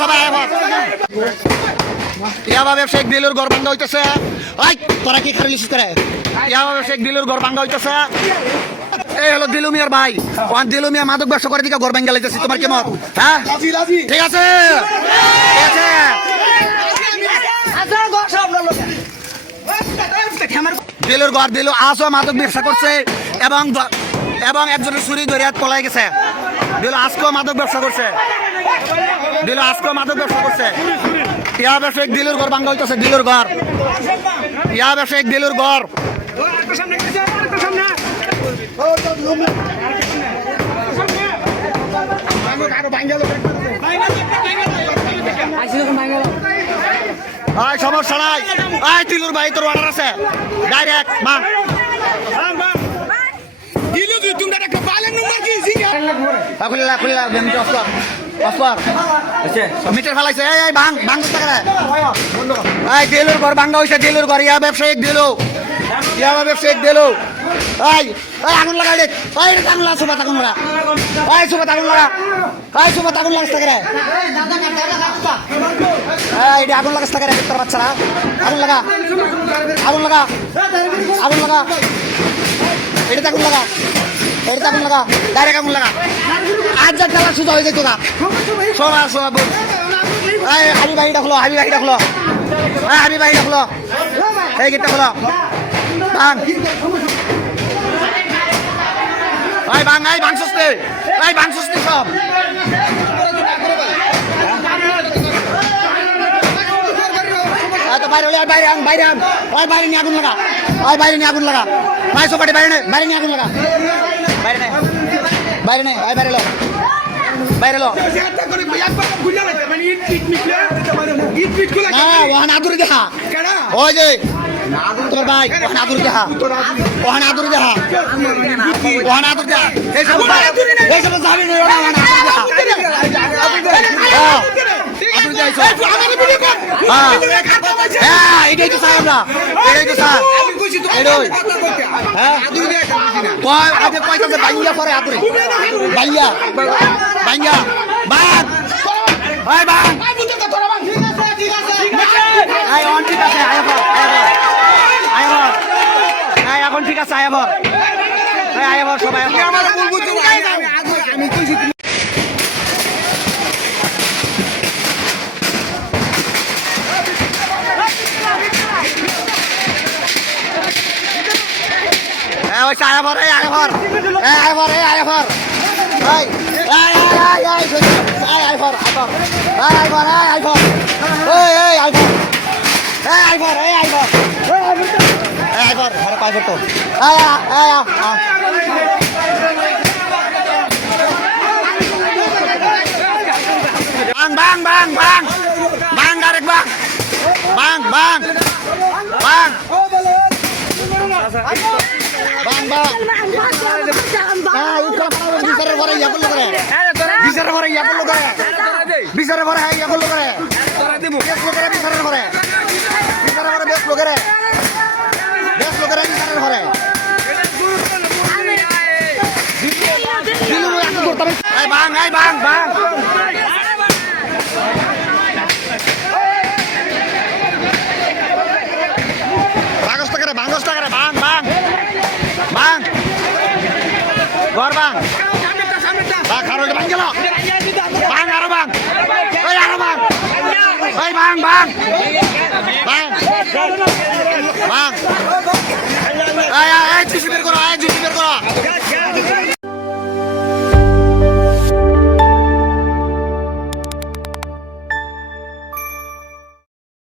সবাই আবার ইয়াবা ব্যবসায়িক দিলুর ঘর ভাঙ্গা হইতেছে। আই তোরা কি খারিস করে ইয়াবা ব্যবসায়িক দিলুর ঘর ভাঙ্গা হইতেছে। এই হলো দিলু মিয়ার ভাই, ওয়ান দিলু মিয়া মাদক ব্যবসা করে দিকে ঘর ভাঙ্গা লাইতেছি। তোমার কি মত? হ্যাঁ ঠিক আছে ঠিক আছে। দিলুর ঘর দিলু আজও মাদক ব্যবসা করছে এবং একজনের চুরি ধরে পলাই গেছে। দিলু আজকেও মাদক ব্যবসা করছে। দিলু আজকেও মাদক ব্যবসা করছে। ইয়া ব্যবসায়িক দিলুর ঘর ভাঙ্গা হইতেছে। দিলুর ঘর ইয়া ব্যবসায়িক দিলুর ঘর সমস্যা নাই। আয় দিলুর ভাই তোর অর্ডার আছে ডাইরেক্ট মা মিটার ফেলাইছে। এই ভাঙ ভাঙ এই দিলুর ঘর ভাঙ্গা হয়েছে। দিলুর ঘর ইয়া ব্যবসায়িক দিলু ইয়া ব্যবসায়িক দিলু। এই আগুন লাগাই দে। আগুন লাগা সুবাত আগুন লাগা। সুবাত আগুন লাগা। সুবাত আগুন লাগাস থাকে রে। এটা আগুন লাগাস থাকে রে তোর বাচ্চারা। আগুন লাগা আগুন লাগা আগুন লাগা। এটা আগুন লাগা এটা আগুন লাগা ডাইরেক্ট আগুন লাগা। আজ যা খেলা সুযোগ হয়ে যায় তোরা সব সব। হাবি বাড়িটা খোলো হাবি বাড়িটা খোলো হাবি বাড়িটা খোলো। এই গেটটা খোলো ভাঙ ভাই ভাঙ। এই ভাঙছস নে এই ভাঙছস নে সব। বাইরে বাইরে বাইরে ওই বাইরে নিয়ে আগুন লাগা। ওই বাইরে নিয়ে আগুন লাগা। ভাই সোপাটি বাইরে বাইরে নিয়ে আগুন লাগা। বাইরে নেই বাইরে নেই ওই বাইরে লো বাইরে লো। ওখানে আদুরি দেখা ওই যে তোর ভাই ওখানে আদুরি দেখা ওখানে আদুরি দেখা ওখানে আদুরি দেখা। এইসব যাবি না এটাই তো চাই আমরা এটাই তো চাই। কয়টা বাইয়া পরে আদুরি বাইয়া বাইয়া বাঘ ভাই বাঘ ঠিক আছে এখন ঠিক আছে আয়াবর আয়াবর সবাই আয়াবর আয়াবর আয়াবর আয়াবর bang bang bang bang garek bang bang bang bang bang bang বিচারের পরে ইয়া করলো করে বিচারের পরে ইয়া করলো করে বিচারের পরে ইয়া করলো করে বেশ লোকেরা বিচারের পরে বিচারের পরে বেশ লোকেরা বিচারের পরে bang bang bang bang bang bang bang gor bang bang karo bang gelo bang aro bang oi bang bang bang bang ay ay